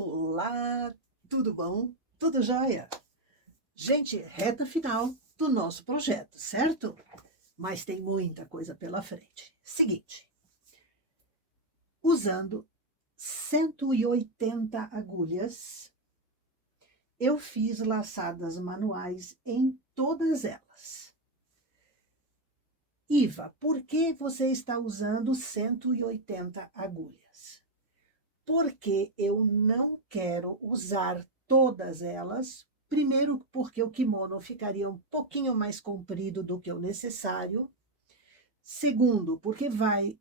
Olá, tudo bom? Tudo jóia? Gente, reta final do nosso projeto, certo? Mas tem muita coisa pela frente. Seguinte, usando 180 agulhas, eu fiz laçadas manuais em todas elas. Iva, por que você está usando 180 agulhas? Porque eu não quero usar todas elas. Primeiro, porque o kimono ficaria um pouquinho mais comprido do que o necessário. Segundo, porque vai,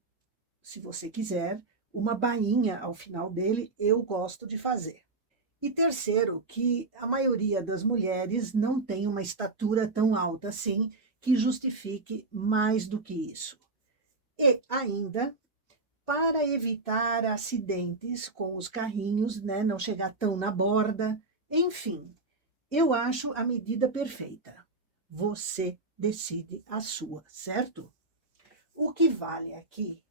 se você quiser, uma bainha ao final dele, eu gosto de fazer. E terceiro, que a maioria das mulheres não tem uma estatura tão alta assim que justifique mais do que isso. E ainda, para evitar acidentes com os carrinhos, né, não chegar tão na borda, enfim, eu acho a medida perfeita. Você decide a sua, certo? O que vale aqui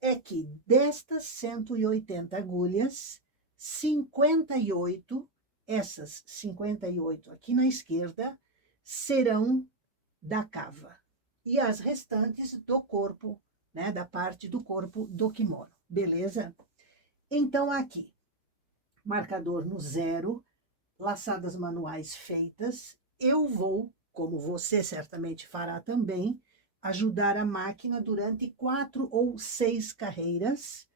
é que destas 180 agulhas, 58, essas 58 aqui na esquerda, serão da cava. E as restantes do corpo, né, da parte do corpo do kimono, beleza? Então, aqui, marcador no 0, laçadas manuais feitas, eu vou, como você certamente fará também, ajudar a máquina durante 4 ou 6 carreiras,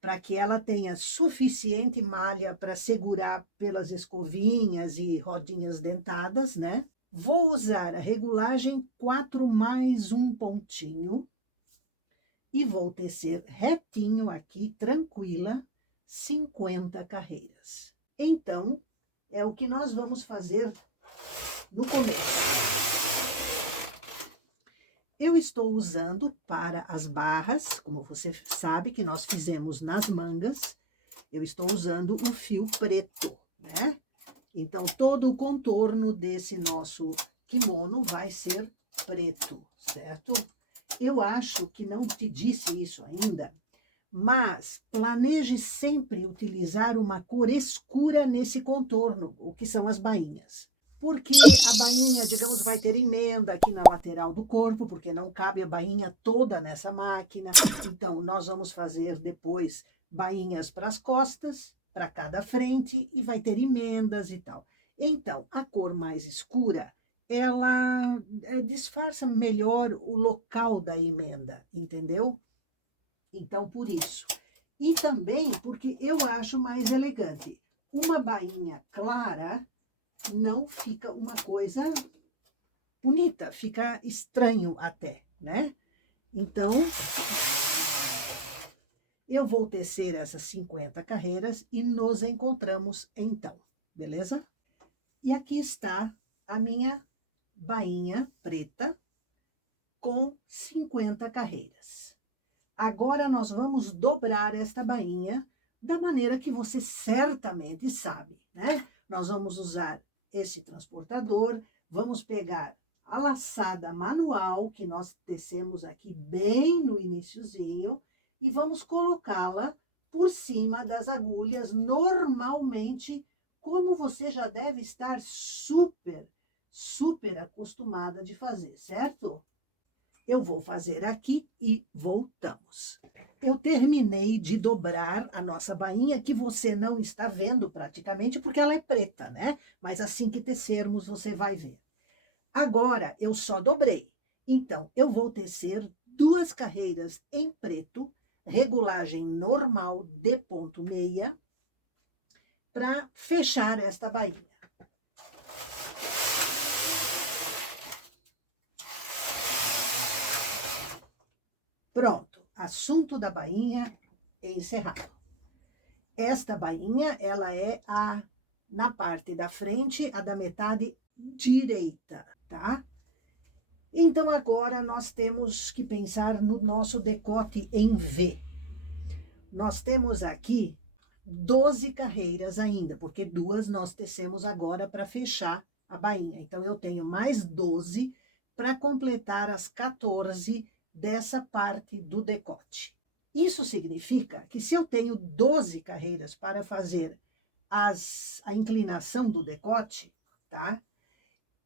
para que ela tenha suficiente malha para segurar pelas escovinhas e rodinhas dentadas, né? Vou usar a regulagem 4 mais um pontinho e vou tecer retinho aqui, tranquila, 50 carreiras. Então, é o que nós vamos fazer no começo. Eu estou usando para as barras, como você sabe que nós fizemos nas mangas, eu estou usando o fio preto, né? Então, todo o contorno desse nosso kimono vai ser preto, certo? Eu acho que não te disse isso ainda, mas planeje sempre utilizar uma cor escura nesse contorno, o que são as bainhas. Porque a bainha, digamos, vai ter emenda aqui na lateral do corpo, porque não cabe a bainha toda nessa máquina. Então, nós vamos fazer depois bainhas para as costas, para cada frente, e vai ter emendas e tal. Então, a cor mais escura, ela disfarça melhor o local da emenda, entendeu? Então, por isso. E também porque eu acho mais elegante. Uma bainha clara não fica uma coisa bonita, fica estranho até, né? Então, eu vou tecer essas 50 carreiras e nos encontramos então, beleza? E aqui está a minha bainha preta com 50 carreiras. Agora nós vamos dobrar esta bainha da maneira que você certamente sabe, né? Nós vamos usar esse transportador, vamos pegar a laçada manual que nós tecemos aqui bem no iniciozinho e vamos colocá-la por cima das agulhas normalmente, como você já deve estar super acostumada de fazer, certo? Eu vou fazer aqui e voltamos. Eu terminei de dobrar a nossa bainha, que você não está vendo praticamente, porque ela é preta, né? Mas assim que tecermos, você vai ver. Agora, eu só dobrei. Então, eu vou tecer 2 carreiras em preto, regulagem normal de ponto meia, para fechar esta bainha. Pronto, assunto da bainha encerrado. Esta bainha, ela é na parte da frente, a da metade direita, tá? Então, agora nós temos que pensar no nosso decote em V. Nós temos aqui 12 carreiras ainda, porque 2 nós tecemos agora para fechar a bainha. Então, eu tenho mais 12 para completar as 14 dessa parte do decote. Isso significa que se eu tenho 12 carreiras para fazer a inclinação do decote, tá?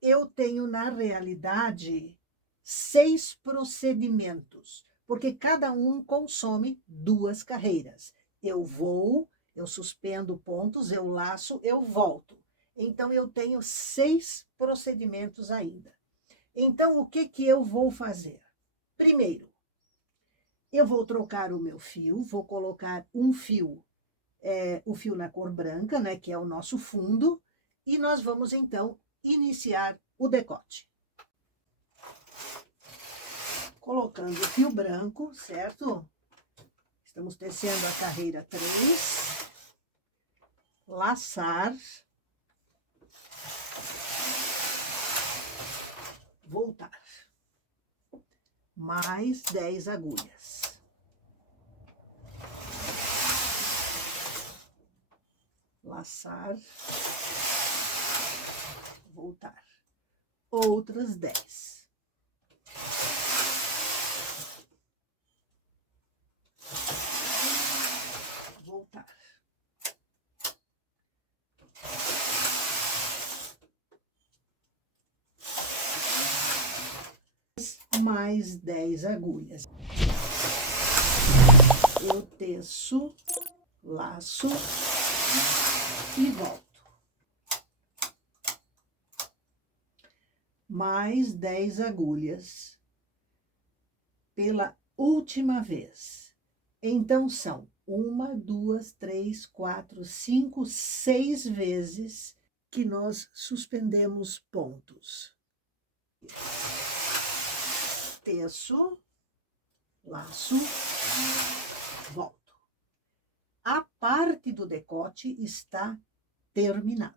Eu tenho, na realidade, 6 procedimentos, porque cada um consome 2 carreiras. Eu vou, eu suspendo pontos, eu laço, eu volto. Então, eu tenho 6 procedimentos ainda. Então, o que que eu vou fazer? Primeiro, eu vou trocar o meu fio, vou colocar um fio, o fio na cor branca, né, que é o nosso fundo, e nós vamos, então, iniciar o decote. Colocando o fio branco, certo? Estamos tecendo a carreira 3, laçar, voltar, mais 10 agulhas. Laçar, voltar, outras 10. Voltar. Mais 10 agulhas. Eu teço, laço e volto. Mais 10 agulhas pela última vez. Então, são 1, 2, 3, 4, 5, 6 vezes que nós suspendemos pontos. Teço, laço, volto. A parte do decote está terminada.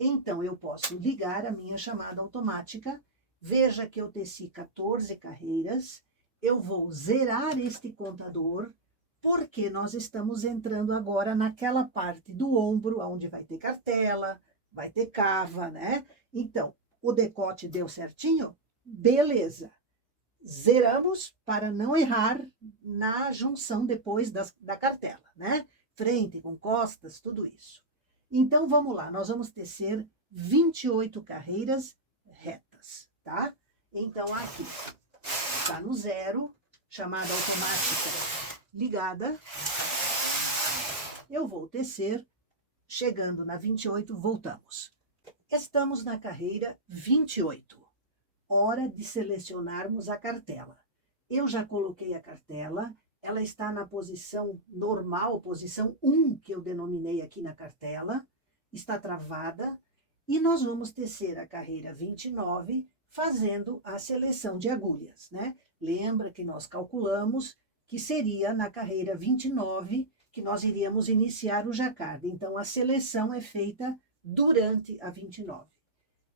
Então, eu posso ligar a minha chamada automática. Veja que eu teci 14 carreiras. Eu vou zerar este contador, porque nós estamos entrando agora naquela parte do ombro, onde vai ter cartela, vai ter cava, né? Então, o decote deu certinho? Beleza. Zeramos para não errar na junção depois da cartela, né? Frente com costas, tudo isso. Então, vamos lá, nós vamos tecer 28 carreiras retas, tá? Então, aqui está no 0, chamada automática ligada. Eu vou tecer, chegando na 28, voltamos. Estamos na carreira 28. Hora de selecionarmos a cartela. Eu já coloquei a cartela, ela está na posição normal, posição 1, que eu denominei aqui na cartela, está travada, e nós vamos tecer a carreira 29, fazendo a seleção de agulhas, né? Lembra que nós calculamos que seria na carreira 29 que nós iríamos iniciar o jacquard. Então, a seleção é feita durante a 29.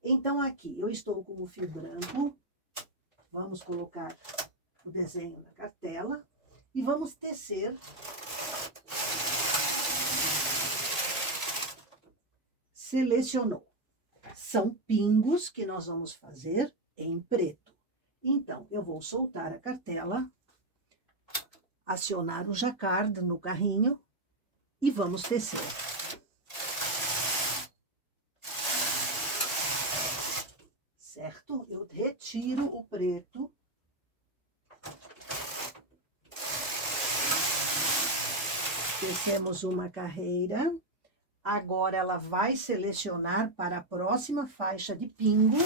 Então, aqui, eu estou com o fio branco, vamos colocar o desenho na cartela e vamos tecer selecionou. São pingos que nós vamos fazer em preto. Então, eu vou soltar a cartela, acionar o jacquard no carrinho e vamos tecer. Certo? Eu retiro o preto. Tecemos uma carreira. Agora, ela vai selecionar para a próxima faixa de pingos.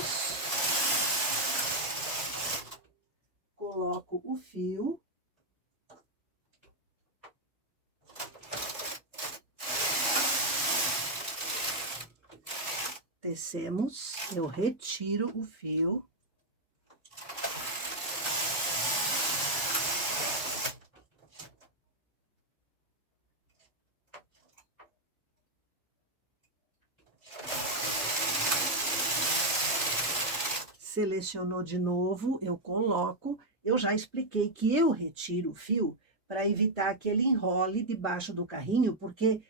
Coloco o fio. Tecemos, eu retiro o fio. Selecionou de novo, eu coloco. Eu já expliquei que eu retiro o fio para evitar aquele enrole debaixo do carrinho, porque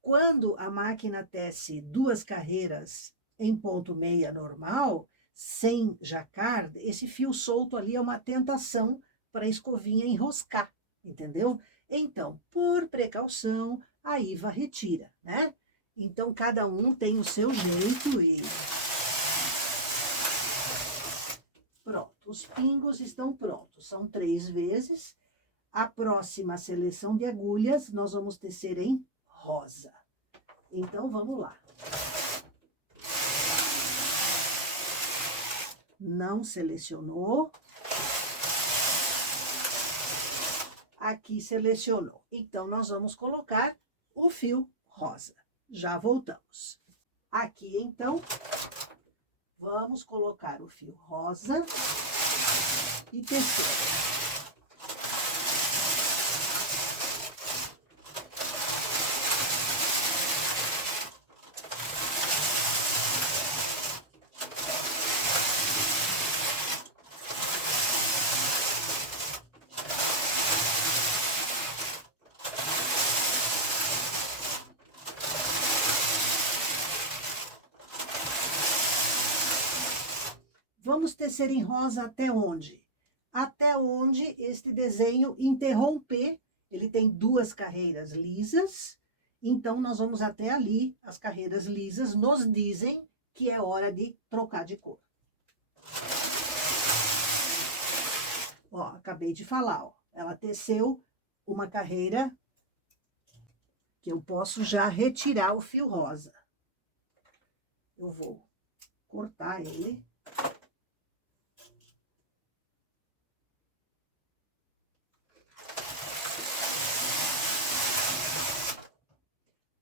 quando a máquina tece 2 carreiras em ponto meia normal, sem jacquard, esse fio solto ali é uma tentação para a escovinha enroscar, entendeu? Então, por precaução, a IVA retira, né? Então, cada um tem o seu jeito e... Pronto, os pingos estão prontos. São 3 vezes. A próxima seleção de agulhas, nós vamos tecer em rosa. Então, vamos lá. Não selecionou. Aqui selecionou. Então, nós vamos colocar o fio rosa. Já voltamos. Aqui, então, vamos colocar o fio rosa e tecer. Vamos tecer em rosa até onde? Até onde este desenho interromper. Ele tem 2 carreiras lisas, então nós vamos até ali. As carreiras lisas nos dizem que é hora de trocar de cor. Ó, acabei de falar, ó. Ela teceu uma carreira que eu posso já retirar o fio rosa. Eu vou cortar ele.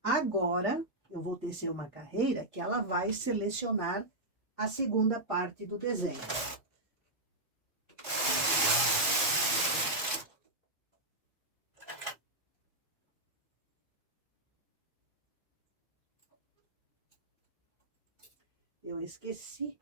Agora, eu vou tecer uma carreira que ela vai selecionar a segunda parte do desenho. Eu esqueci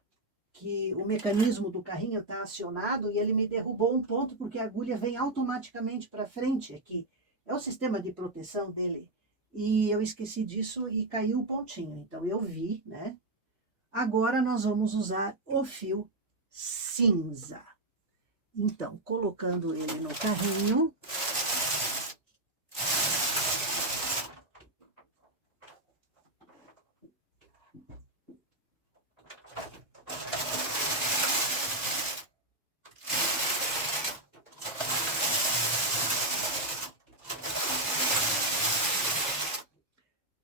que o mecanismo do carrinho está acionado e ele me derrubou um ponto porque a agulha vem automaticamente para frente aqui. É o sistema de proteção dele. E eu esqueci disso e caiu o pontinho. Então, eu vi, né? Agora, nós vamos usar o fio cinza. Então, colocando ele no carrinho.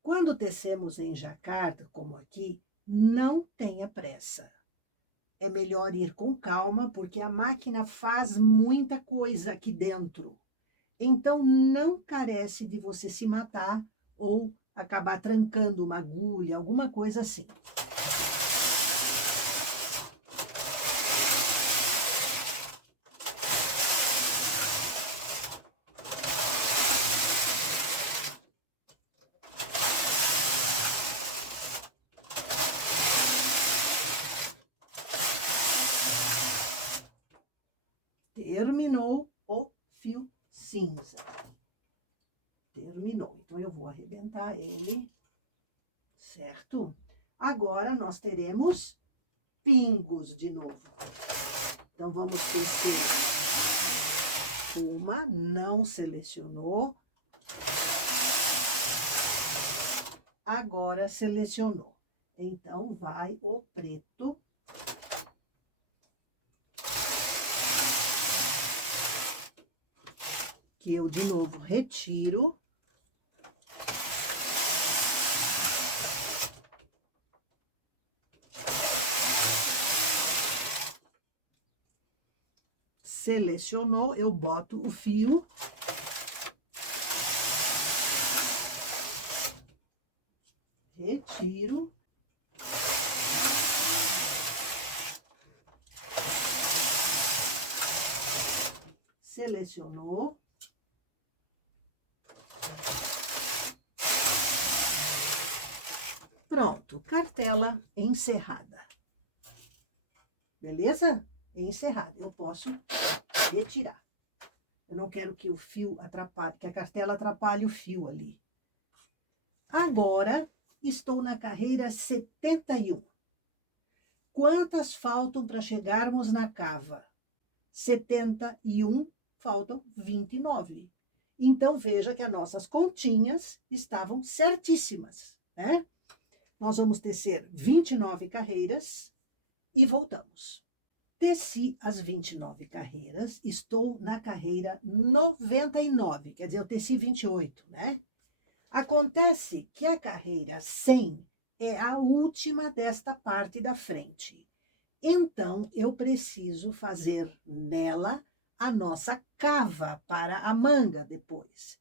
Quando tecemos em jacquard, como aqui, não tenha pressa. É melhor ir com calma, porque a máquina faz muita coisa aqui dentro. Então, não carece de você se matar ou acabar trancando uma agulha, alguma coisa assim. Terminou o fio cinza. Terminou. Então, eu vou arrebentar ele, certo? Agora, nós teremos pingos de novo. Então, vamos tecer uma, não selecionou. Agora, selecionou. Então, vai o preto. Que eu, de novo, retiro. Selecionou, eu boto o fio. Retiro. Selecionou. Pronto, cartela encerrada. Beleza? Encerrada. Eu posso retirar. Eu não quero que o fio atrapalhe, que a cartela atrapalhe o fio ali. Agora, estou na carreira 71. Quantas faltam para chegarmos na cava? 71, faltam 29. Então, veja que as nossas continhas estavam certíssimas, né? Nós vamos tecer 29 carreiras e voltamos. Teci as 29 carreiras, estou na carreira 99, quer dizer, eu teci 28, né? Acontece que a carreira 100 é a última desta parte da frente. Então, eu preciso fazer nela a nossa cava para a manga depois.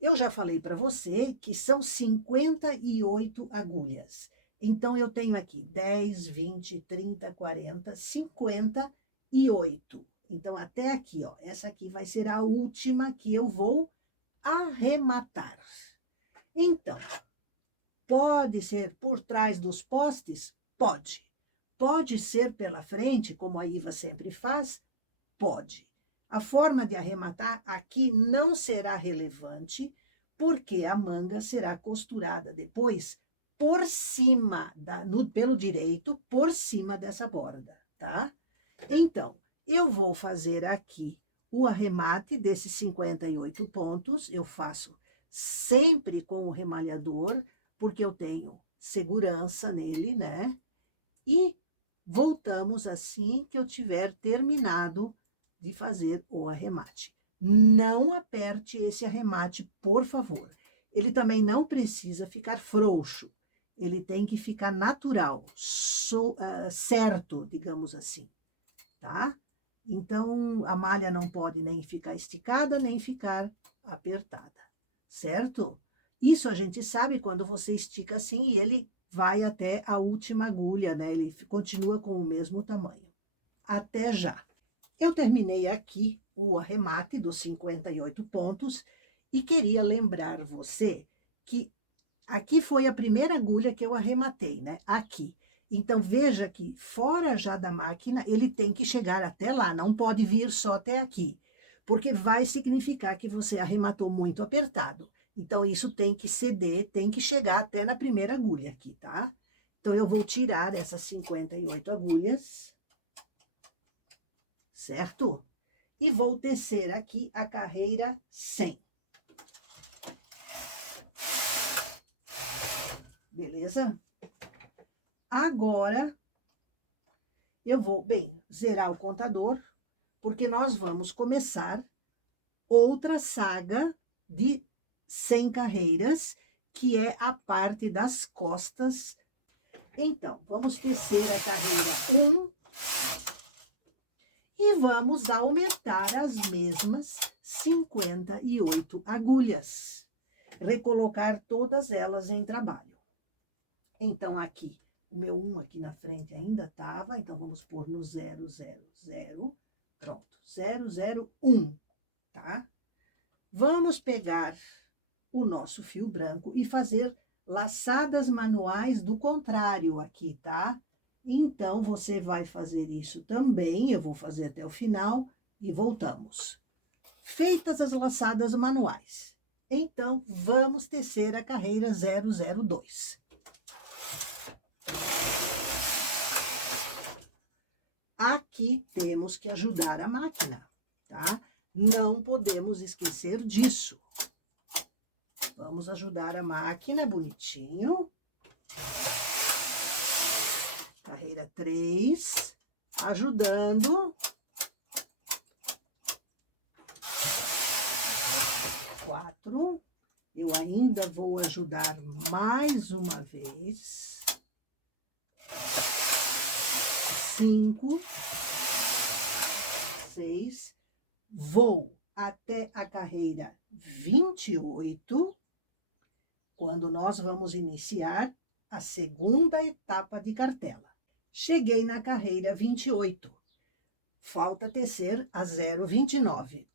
Eu já falei para você que são 58 agulhas. Então, eu tenho aqui 10, 20, 30, 40, 58. Então, até aqui, ó, essa aqui vai ser a última que eu vou arrematar. Então, pode ser por trás dos postes? Pode. Pode ser pela frente, como a Iva sempre faz? Pode. A forma de arrematar aqui não será relevante, porque a manga será costurada depois por cima, pelo direito, por cima dessa borda, tá? Então, eu vou fazer aqui o arremate desses 58 pontos, eu faço sempre com o remalhador, porque eu tenho segurança nele, né? E voltamos assim que eu tiver terminado de fazer o arremate. Não aperte esse arremate, por favor. Ele também não precisa ficar frouxo. Ele tem que ficar natural, certo, digamos assim, tá? Então, a malha não pode nem ficar esticada, nem ficar apertada, certo? Isso a gente sabe quando você estica assim e ele vai até a última agulha, né? Ele continua com o mesmo tamanho. Até já! Eu terminei aqui o arremate dos 58 pontos e queria lembrar você que aqui foi a primeira agulha que eu arrematei, né? Aqui. Então, veja que fora já da máquina, ele tem que chegar até lá, não pode vir só até aqui, porque vai significar que você arrematou muito apertado. Então, isso tem que ceder, tem que chegar até na primeira agulha aqui, tá? Então, eu vou tirar essas 58 agulhas, certo? E vou tecer aqui a carreira 100. Beleza? Agora, eu vou, zerar o contador, porque nós vamos começar outra saga de 100 carreiras, que é a parte das costas. Então, vamos tecer a carreira 1 e vamos aumentar as mesmas 58 agulhas. Recolocar todas elas em trabalho. Então, aqui, o meu 1 aqui na frente ainda estava, então vamos pôr no 0, 0, 0, pronto, 0, 0, 1, tá? Vamos pegar o nosso fio branco e fazer laçadas manuais do contrário aqui, tá? Então, você vai fazer isso também, eu vou fazer até o final e voltamos. Feitas as laçadas manuais, então, vamos tecer a carreira 002. Aqui temos que ajudar a máquina, tá? Não podemos esquecer disso. Vamos ajudar a máquina bonitinho. Carreira 3, ajudando. 4. Eu ainda vou ajudar mais uma vez. 5, 6, vou até a carreira 28, quando nós vamos iniciar a segunda etapa de cartela. Cheguei na carreira 28, falta tecer a 029.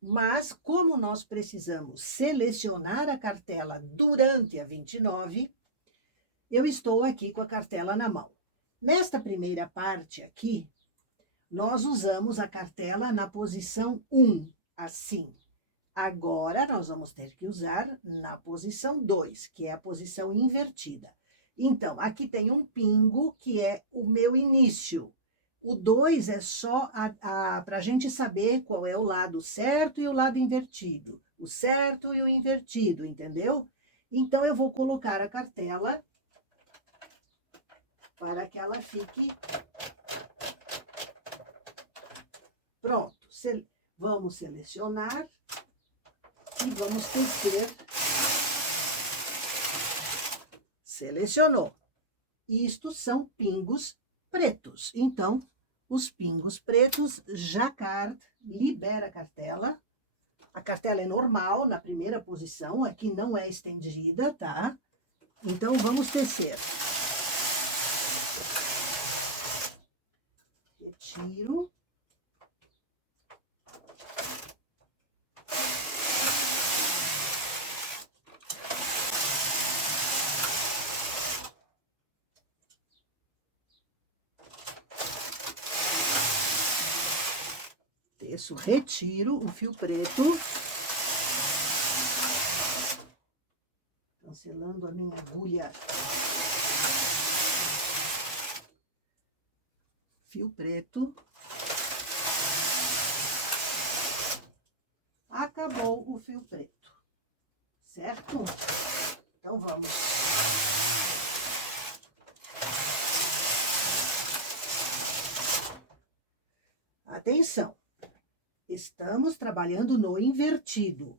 Mas, como nós precisamos selecionar a cartela durante a 29, eu estou aqui com a cartela na mão. Nesta primeira parte aqui, nós usamos a cartela na posição 1, assim. Agora, nós vamos ter que usar na posição 2, que é a posição invertida. Então, aqui tem um pingo, que é o meu início. O 2 é só para a gente saber qual é o lado certo e o lado invertido. O certo e o invertido, entendeu? Então, eu vou colocar a cartela para que ela fique pronto. Vamos selecionar e vamos tecer. Selecionou. Isto são pingos pretos. Então, os pingos pretos, jacquard, libera a cartela. A cartela é normal, na primeira posição, aqui não é estendida, tá? Então, vamos tecer. Retiro. Teço, retiro o fio preto. Cancelando a minha agulha. Fio preto. Acabou o fio preto, certo? Então, vamos. Atenção, estamos trabalhando no invertido.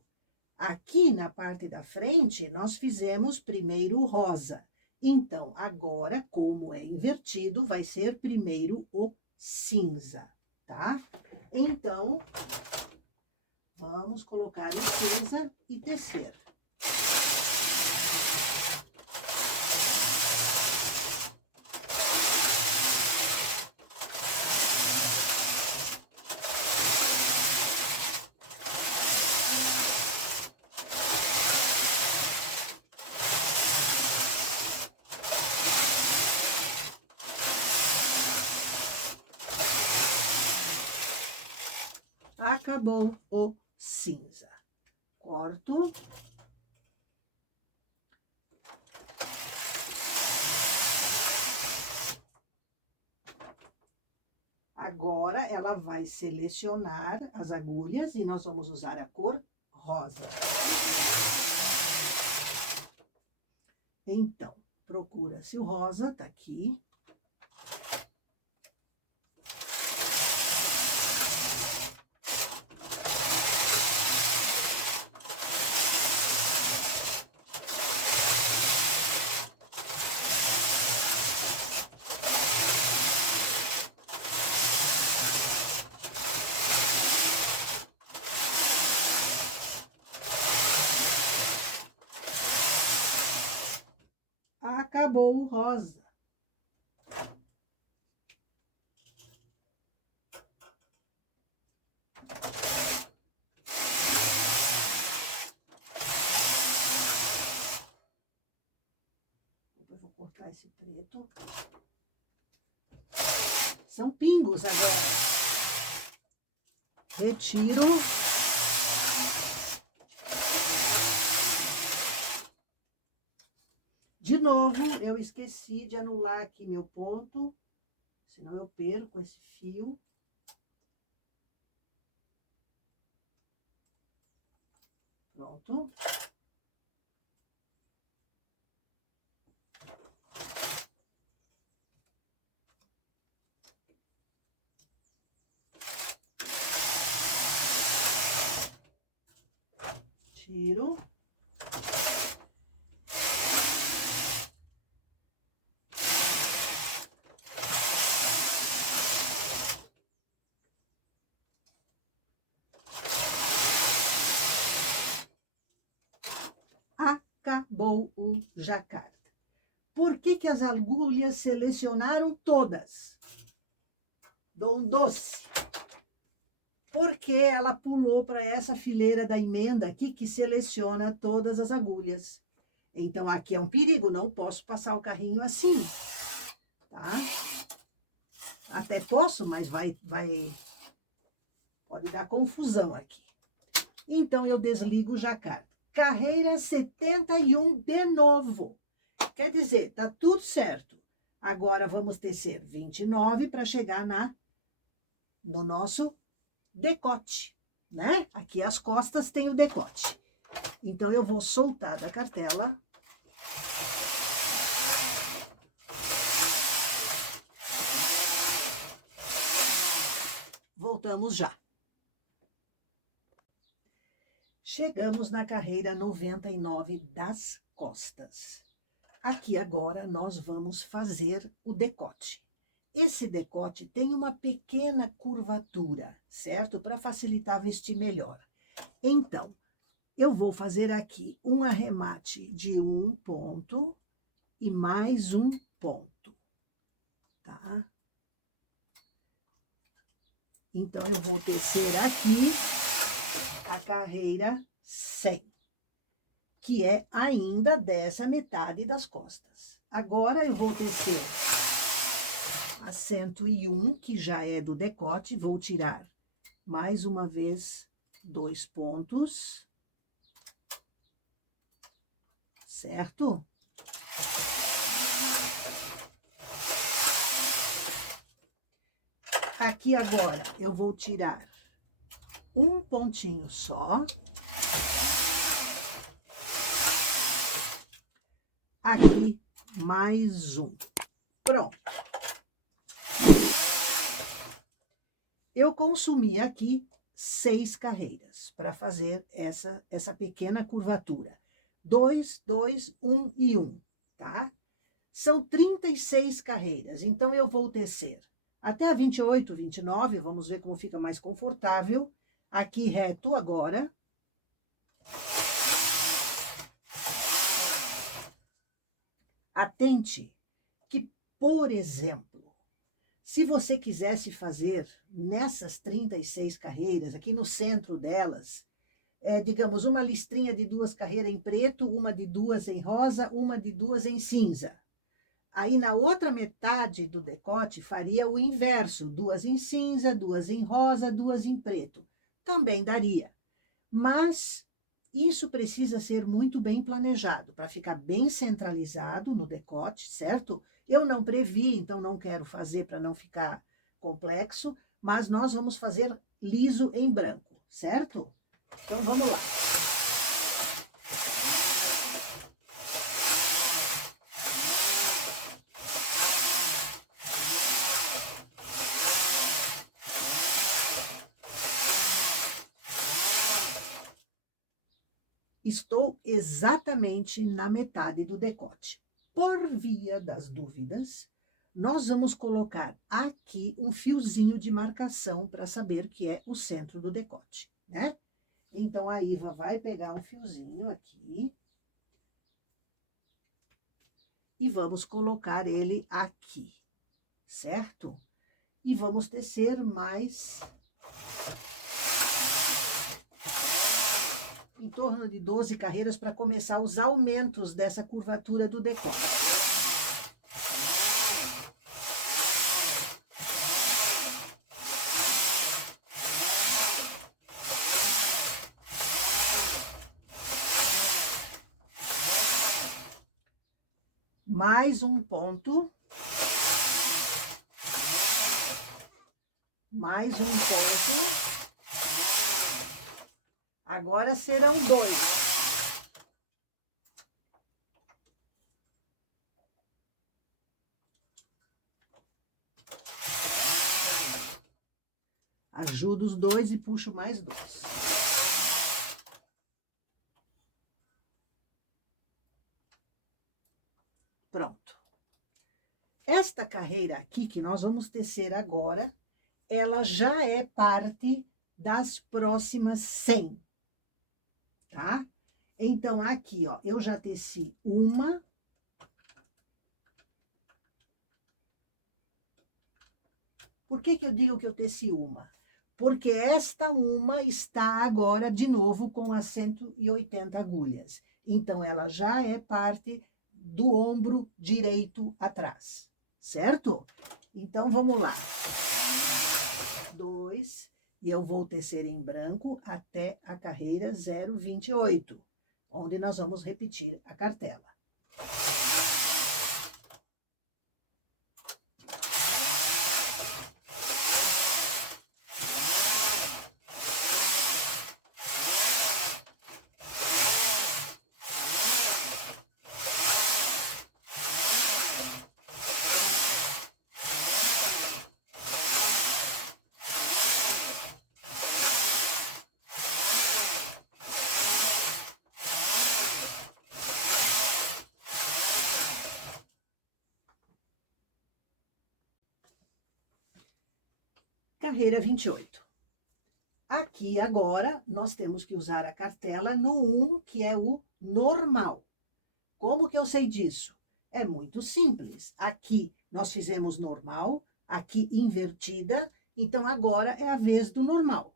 Aqui na parte da frente, nós fizemos primeiro o rosa. Então, agora, como é invertido, vai ser primeiro o cinza, tá? Então, vamos colocar em cinza e tecer. Acabou o cinza. Corto. Agora, ela vai selecionar as agulhas e nós vamos usar a cor rosa. Então, procura-se o rosa, tá aqui. Acabou o rosa. Depois vou cortar esse preto. São pingos agora. Retiro. De novo, eu esqueci de anular aqui meu ponto, senão eu perco esse fio. Pronto. Tiro. Acabou o jacquard. Por que que as agulhas selecionaram todas? Dom doce. Porque ela pulou para essa fileira da emenda aqui que seleciona todas as agulhas. Então, aqui é um perigo, não posso passar o carrinho assim, tá? Até posso, mas pode dar confusão aqui. Então, eu desligo o jacquard. Carreira 71 de novo. Quer dizer, tá tudo certo. Agora, vamos tecer 29 para chegar no nosso decote, né? Aqui as costas tem o decote. Então, eu vou soltar da cartela. Voltamos já. Chegamos na carreira 99 das costas. Aqui agora nós vamos fazer o decote. Esse decote tem uma pequena curvatura, certo? Para facilitar vestir melhor. Então, eu vou fazer aqui um arremate de um ponto e mais um ponto, tá? Então, eu vou tecer aqui a carreira 100, que é ainda dessa metade das costas. Agora, eu vou tecer a 101, que já é do decote, vou tirar mais uma vez 2 pontos, certo? Aqui agora eu vou tirar um pontinho só. Aqui mais um. Pronto. Eu consumi aqui 6 carreiras para fazer essa pequena curvatura. 2, 2, 1 e 1, tá? São 36 carreiras, então eu vou tecer até a 28, 29, vamos ver como fica mais confortável. Aqui reto agora. Atente que, por exemplo, se você quisesse fazer nessas 36 carreiras, aqui no centro delas, digamos, uma listrinha de 2 carreiras em preto, uma de 2 em rosa, uma de 2 em cinza. Aí, na outra metade do decote, faria o inverso, 2 em cinza, 2 em rosa, 2 em preto. Também daria. Mas isso precisa ser muito bem planejado, para ficar bem centralizado no decote, certo? Eu não previ, então não quero fazer para não ficar complexo, mas nós vamos fazer liso em branco, certo? Então, vamos lá. Estou exatamente na metade do decote. Por via das dúvidas, nós vamos colocar aqui um fiozinho de marcação para saber que é o centro do decote, né? Então, a Iva vai pegar um fiozinho aqui e vamos colocar ele aqui, certo? E vamos tecer mais em torno de 12 carreiras para começar os aumentos dessa curvatura do decote. Mais um ponto. Mais um ponto. Agora serão 2. Ajudo os 2 e puxo mais 2. Pronto. Esta carreira aqui que nós vamos tecer agora, ela já é parte das próximas 100, tá? Então, aqui, ó, eu já teci uma. Por que que eu digo que eu teci uma? Porque esta uma está agora de novo com as 180 agulhas. Então, ela já é parte do ombro direito atrás, certo? Então, vamos lá. 2, e eu vou tecer em branco até a carreira 0,28, onde nós vamos repetir a cartela. carreira 28. Aqui agora nós temos que usar a cartela no 1, que é o normal. Como que eu sei disso? É muito simples. Aqui nós fizemos normal, aqui invertida, então agora é a vez do normal.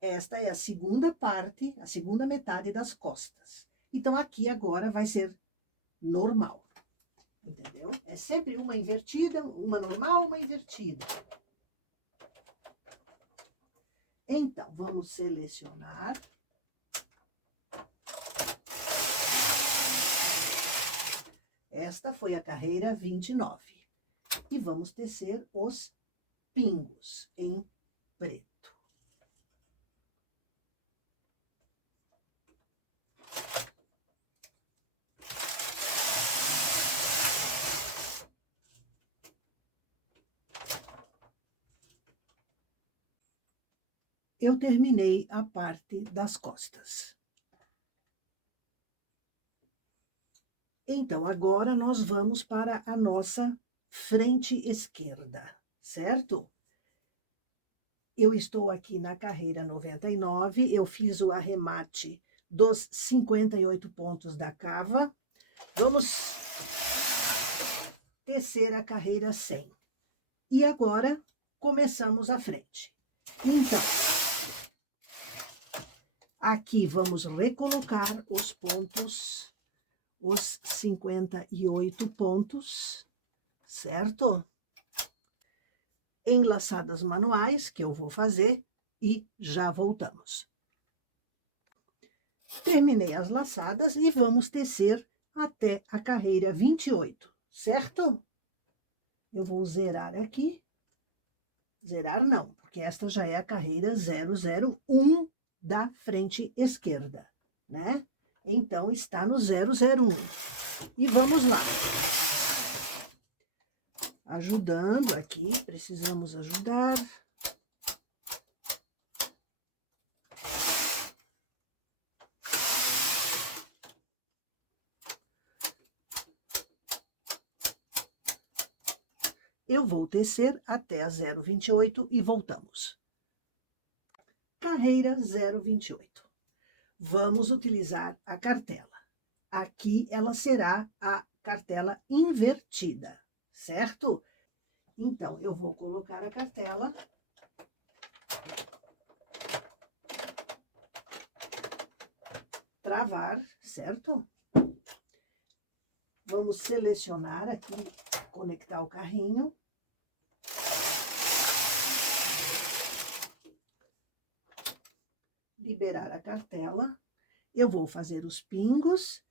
Esta é a segunda parte, a segunda metade das costas. Então aqui agora vai ser normal. Entendeu? É sempre uma invertida, uma normal, uma invertida. Então, vamos selecionar. Esta foi a carreira 29. E vamos tecer os pingos em preto. Eu terminei a parte das costas. Então, agora nós vamos para a nossa frente esquerda, certo? Eu estou aqui na carreira 99, eu fiz o arremate dos 58 pontos da cava. Vamos tecer a carreira 100. E agora, começamos a frente. Então, aqui vamos recolocar os pontos, os 58 pontos, certo? Enlaçadas manuais, que eu vou fazer, e já voltamos. Terminei as laçadas e vamos tecer até a carreira 28, certo? Eu vou zerar aqui. Zerar não, porque esta já é a carreira 001 da frente esquerda, né? Então, está no 001. E vamos lá. Ajudando aqui, precisamos ajudar. Eu vou tecer até a 028 e voltamos. Carreira 028. Vamos utilizar a cartela. Aqui ela será a cartela invertida, certo? Então, eu vou colocar a cartela. Travar, certo? Vamos selecionar aqui, conectar o carrinho. Liberar a cartela. Eu vou fazer os pingos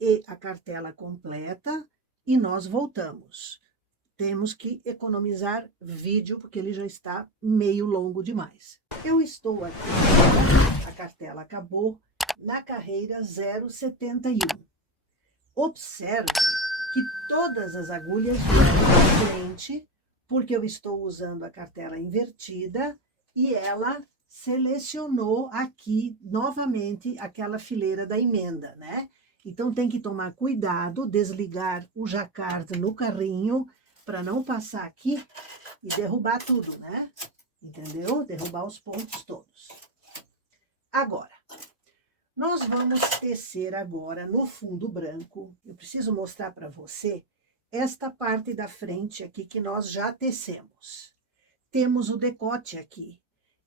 e a cartela completa e nós voltamos. Temos que economizar vídeo, porque ele já está meio longo demais. Eu estou aqui, a cartela acabou, na carreira 071. Observe que todas as agulhas vieram para frente, porque eu estou usando a cartela invertida e ela selecionou aqui novamente aquela fileira da emenda, né? Então, tem que tomar cuidado, desligar o jacquard no carrinho, para não passar aqui e derrubar tudo, né? Entendeu? Derrubar os pontos todos. Agora, nós vamos tecer agora no fundo branco. Eu preciso mostrar para você esta parte da frente aqui que nós já tecemos. Temos o decote aqui.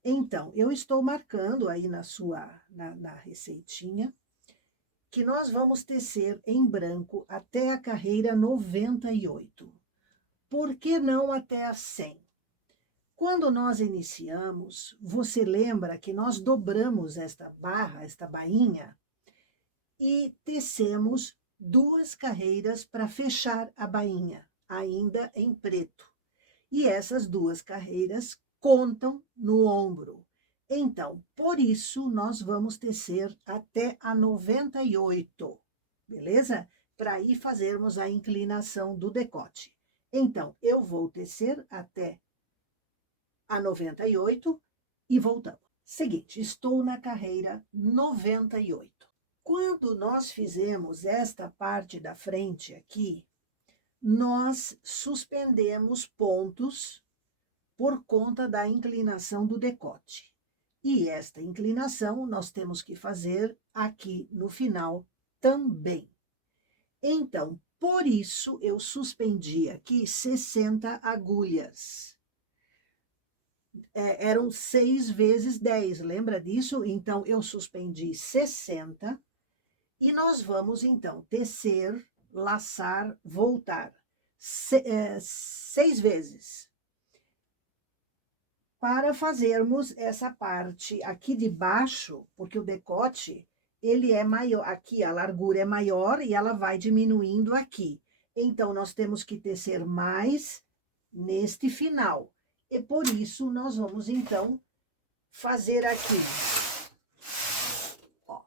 Então, eu estou marcando aí na receitinha que nós vamos tecer em branco até a carreira 98. Por que não até a 100? Quando nós iniciamos, você lembra que nós dobramos esta barra, esta bainha, e tecemos 2 carreiras para fechar a bainha, ainda em preto. E essas 2 carreiras contam no ombro. Então, por isso, nós vamos tecer até a 98, beleza? Para aí fazermos a inclinação do decote. Então, eu vou tecer até a 98 e voltamos. Seguinte, estou na carreira 98. Quando nós fizemos esta parte da frente aqui, nós suspendemos pontos por conta da inclinação do decote. E esta inclinação nós temos que fazer aqui no final também. Então, por isso, eu suspendi aqui 60 agulhas. Eram 6 vezes 10, lembra disso? Então, eu suspendi 60 e nós vamos, então, tecer, laçar, voltar 6 vezes. Para fazermos essa parte aqui de baixo, porque o decote, ele é maior, aqui a largura é maior e ela vai diminuindo aqui. Então, nós temos que tecer mais neste final. E por isso, nós vamos, então, fazer aqui, ó,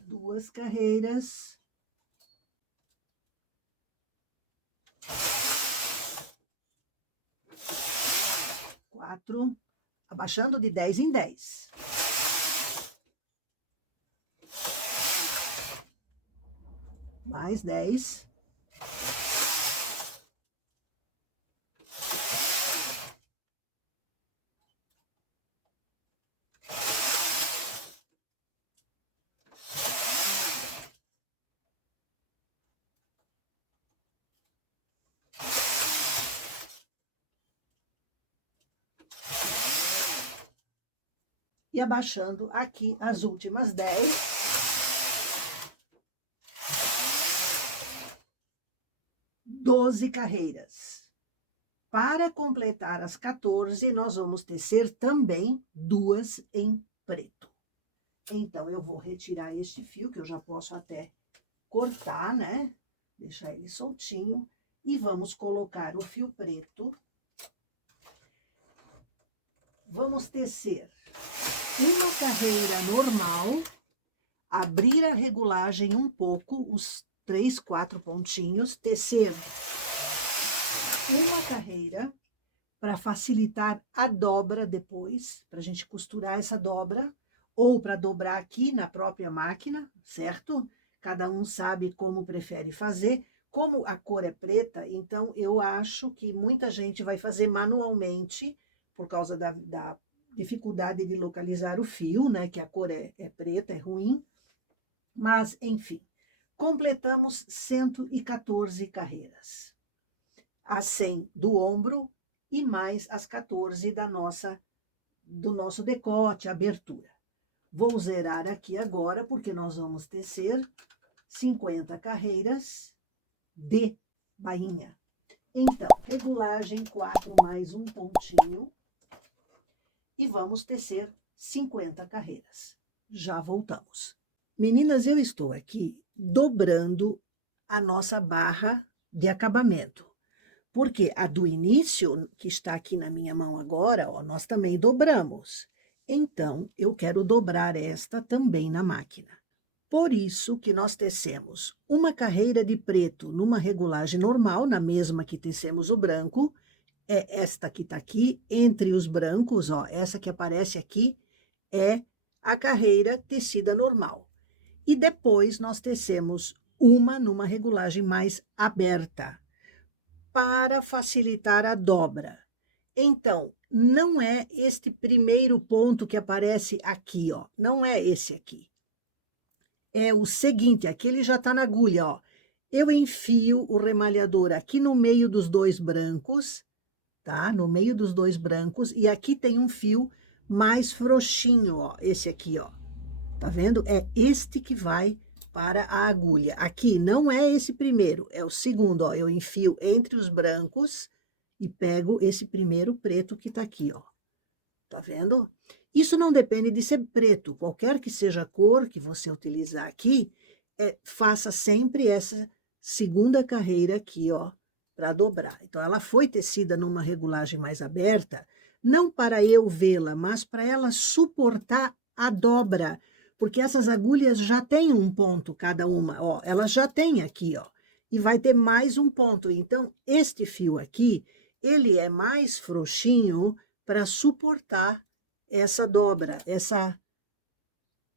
2 carreiras. 4, abaixando de 10 em 10. Mais 10. E abaixando aqui as últimas 10. 12 carreiras. Para completar as 14, nós vamos tecer também 2 em preto. Então, eu vou retirar este fio, que eu já posso até cortar, né? Deixar ele soltinho. E vamos colocar o fio preto. Vamos tecer uma carreira normal, abrir a regulagem um pouco, os 3, 4 pontinhos, tecer uma carreira para facilitar a dobra depois, para a gente costurar essa dobra, ou para dobrar aqui na própria máquina, certo? Cada um sabe como prefere fazer. Como a cor é preta, então eu acho que muita gente vai fazer manualmente, por causa da dificuldade de localizar o fio, né? Que a cor é preta, é ruim. Mas, enfim, completamos 114 carreiras. As 100 do ombro e mais as 14 do nosso decote, abertura. Vou zerar aqui agora, porque nós vamos tecer 50 carreiras de bainha. Então, regulagem 4 mais um pontinho. E vamos tecer 50 carreiras. Já voltamos. Meninas, eu estou aqui dobrando a nossa barra de acabamento. Porque a do início, que está aqui na minha mão agora, ó, nós também dobramos. Então, eu quero dobrar esta também na máquina. Por isso que nós tecemos uma carreira de preto numa regulagem normal, na mesma que tecemos o branco. É esta que está aqui, entre os brancos, ó, essa que aparece aqui é a carreira tecida normal. E depois nós tecemos uma numa regulagem mais aberta, para facilitar a dobra. Então, não é este primeiro ponto que aparece aqui, ó, não é esse aqui. É o seguinte, aqui ele já está na agulha, ó. Eu enfio o remalhador aqui no meio dos 2 brancos, tá? No meio dos 2 brancos, e aqui tem um fio mais frouxinho, ó, esse aqui, ó. Tá vendo? É este que vai para a agulha. Aqui não é esse primeiro, é o segundo, ó. Eu enfio entre os brancos e pego esse primeiro preto que tá aqui, ó. Tá vendo? Isso não depende de ser preto, qualquer que seja a cor que você utilizar aqui, faça sempre essa segunda carreira aqui, ó, para dobrar. Então, ela foi tecida numa regulagem mais aberta, não para eu vê-la, mas para ela suportar a dobra, porque essas agulhas já têm um ponto cada uma, ó, elas já têm aqui, ó, e vai ter mais um ponto. Então, este fio aqui, ele é mais frouxinho para suportar essa dobra,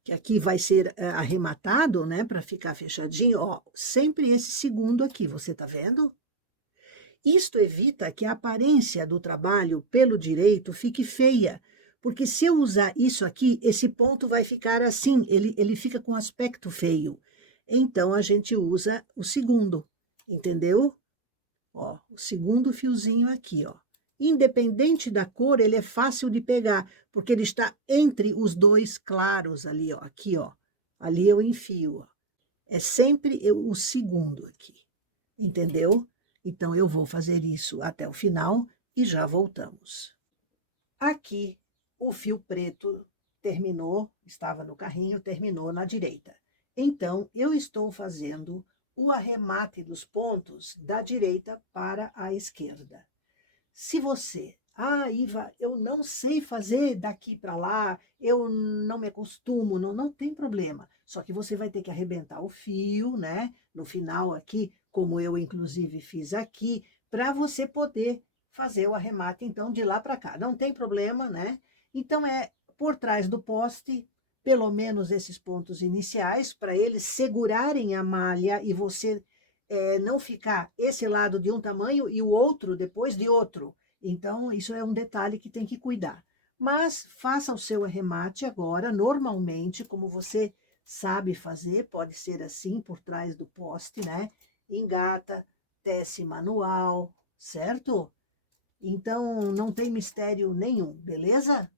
que aqui vai ser arrematado, né, para ficar fechadinho, ó, sempre esse segundo aqui, você tá vendo? Isto evita que a aparência do trabalho pelo direito fique feia, porque se eu usar isso aqui, esse ponto vai ficar assim, ele fica com aspecto feio. Então, a gente usa o segundo, entendeu? Ó, o segundo fiozinho aqui, ó. Independente da cor, ele é fácil de pegar, porque ele está entre os dois claros ali, ó. Aqui, ó. Ali eu enfio, ó. É sempre o segundo aqui, entendeu? Então, eu vou fazer isso até o final e já voltamos. Aqui, o fio preto terminou, estava no carrinho, terminou na direita. Então, eu estou fazendo o arremate dos pontos da direita para a esquerda. Se você, Iva, eu não sei fazer daqui para lá, eu não me acostumo, não tem problema. Só que você vai ter que arrebentar o fio, né? No final aqui, como eu inclusive fiz aqui, para você poder fazer o arremate, então, de lá para cá. Não tem problema, né? Então, é por trás do poste, pelo menos esses pontos iniciais, para eles segurarem a malha e você não ficar esse lado de um tamanho e o outro depois de outro. Então, isso é um detalhe que tem que cuidar. Mas faça o seu arremate agora, normalmente, como você sabe fazer, pode ser assim, por trás do poste, né? Engata, tece manual, certo? Então, não tem mistério nenhum, beleza?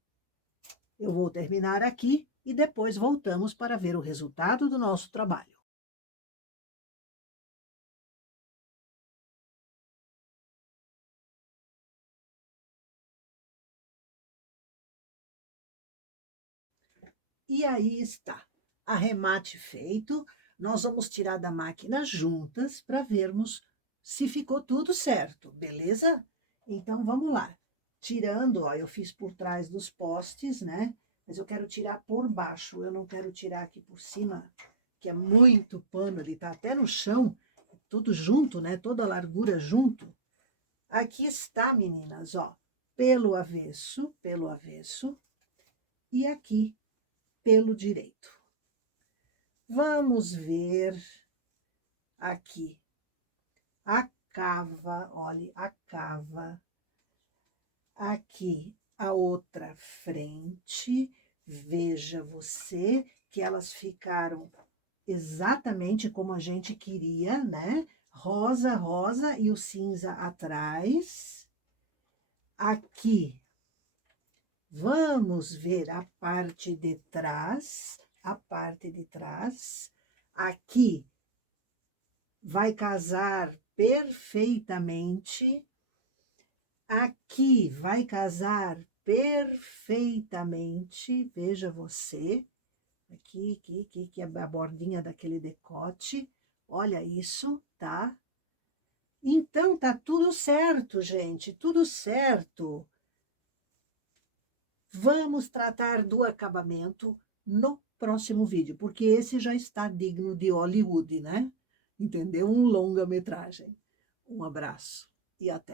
Eu vou terminar aqui e depois voltamos para ver o resultado do nosso trabalho. E aí está, arremate feito. Nós vamos tirar da máquina juntas para vermos se ficou tudo certo, beleza? Então, vamos lá. Tirando, ó, eu fiz por trás dos postes, né? Mas eu quero tirar por baixo, eu não quero tirar aqui por cima, que é muito pano, ele tá até no chão, tudo junto, né? Toda a largura junto. Aqui está, meninas, ó, pelo avesso, e aqui pelo direito. Vamos ver aqui. A cava, olhe, a cava. Aqui a outra frente. Veja você que elas ficaram exatamente como a gente queria, né? Rosa, rosa e o cinza atrás. Aqui, vamos ver a parte de trás. A parte de trás. Aqui vai casar perfeitamente. Aqui vai casar perfeitamente. Veja você. Aqui, que é a bordinha daquele decote. Olha isso, tá? Então, tá tudo certo, gente, tudo certo. Vamos tratar do acabamento no próximo vídeo, porque esse já está digno de Hollywood, né? Entendeu? Um longa-metragem. Um abraço e até.